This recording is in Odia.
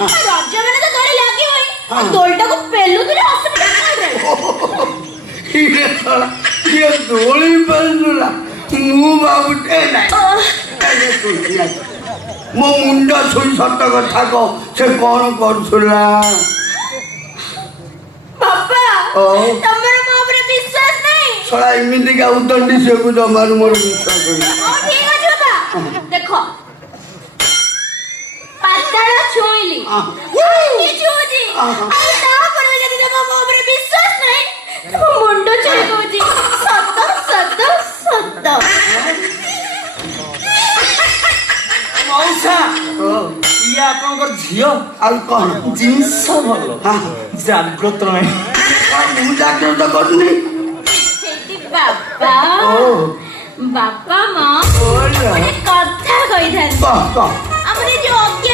ରଜ ମାନେ ତ ଦୋଳି ଲାଗି ହୁଏ ଦୋଳିଟାକୁ ପେଲୁଥିଲେ ଅସୁବିଧା କିଏ ଦୋଳି ପାରୁଥିଲା ମୁଁ ଭାବୁଛେ ମୋ ମୁଣ୍ଡ ଛୁଇଁ ସତ କଥା କହ ସେ କଣ କରୁଥିଲା? ବାପା ତମର ମୋ ଉପରେ ବିଶ୍ୱାସ ନାହିଁ? ଶଳା ଏମିତିକା ଉଦଣ୍ଡି ଝିଅକୁ ଜମାରୁ ମୋର ବିଶ୍ୱାସ ନାହିଁ। ହଉ ଠିକ ଅଛି ବାପା ଦେଖ ପାତାଳ ଛୁଇଁଲି ଛୁଉଛି ଆଉ ତାପରେ ଯଦି ତମ ମୋ ଉପରେ ବିଶ୍ୱାସ ନାହିଁ ମୋ ମୁଣ୍ଡ ଛୁଇଁ କହୁଛି ସତ ସତ ସତ। ମଉସା ଇଏ ଆପଣଙ୍କର ଝିଅ ଆଉ କଣ ଜିନିଷ ଭଲ ଜାଗ୍ରତ ନାହିଁ ମୁଁ ଜାଗ୍ରତ କରୁନି ବାପା ବାପା ମା ଗୋଟେ କଥା କହିଥାନ୍ତି ଆମର ଯୋଉ ଅଜ୍ଞା